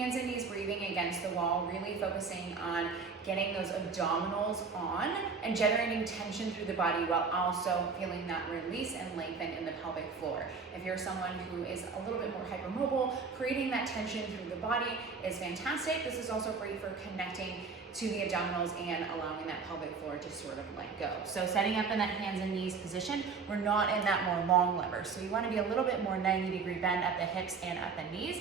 hands and knees breathing against the wall, really focusing on getting those abdominals on and generating tension through the body while also feeling that release and lengthen in the pelvic floor. If you're someone who is a little bit more hypermobile, creating that tension through the body is fantastic. This is also great for connecting to the abdominals and allowing that pelvic floor to sort of let go. So setting up in that hands and knees position, we're not in that more long lever. So you want to be a little bit more 90-degree bend at the hips and at the knees.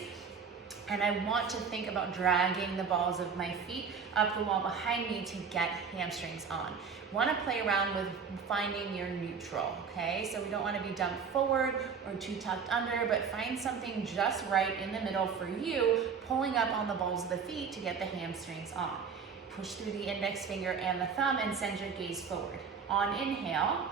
And I want to think about dragging the balls of my feet up the wall behind me to get hamstrings on. Want to play around with finding your neutral, okay? So we don't want to be dumped forward or too tucked under, but find something just right in the middle for you, pulling up on the balls of the feet to get the hamstrings on. Push through the index finger and the thumb and send your gaze forward. On inhale,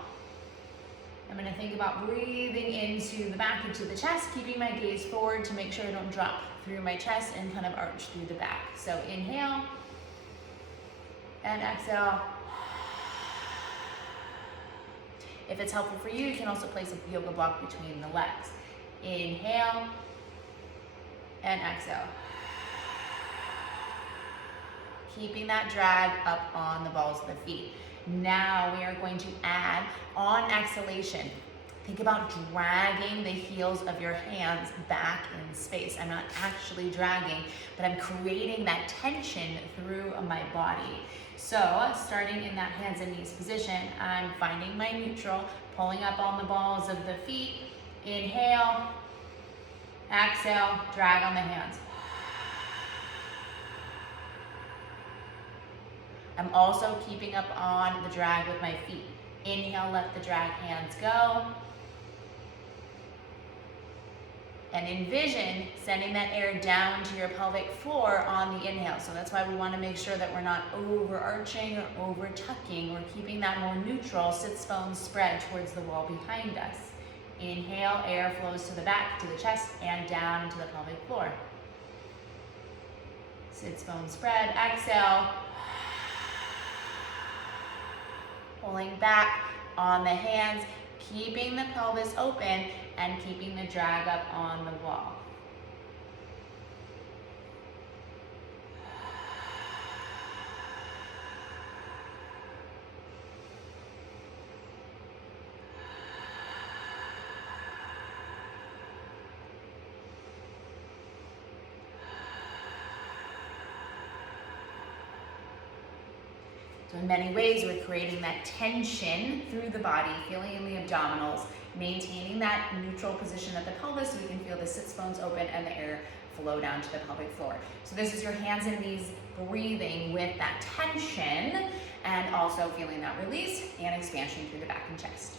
I'm going to think about breathing into the back, into the chest, keeping my gaze forward to make sure I don't drop through my chest and kind of arch through the back. So inhale and exhale. If it's helpful for you, you can also place a yoga block between the legs. Inhale and exhale. Keeping that drag up on the balls of the feet. Now we are going to add, on exhalation, think about dragging the heels of your hands back in space. I'm not actually dragging, but I'm creating that tension through my body. So starting in that hands and knees position, I'm finding my neutral, pulling up on the balls of the feet. Inhale, exhale, drag on the hands. I'm also keeping up on the drag with my feet. Inhale, let the drag hands go. And envision sending that air down to your pelvic floor on the inhale. So that's why we want to make sure that we're not overarching or over tucking. We're keeping that more neutral, sits bones spread towards the wall behind us. Inhale, air flows to the back, to the chest, and down into the pelvic floor. Sits bones spread, exhale. Pulling back on the hands, keeping the pelvis open and keeping the drag up on the wall. So in many ways, we're creating that tension through the body, feeling in the abdominals, maintaining that neutral position at the pelvis so we can feel the sits bones open and the air flow down to the pelvic floor. So this is your hands and knees breathing with that tension and also feeling that release and expansion through the back and chest.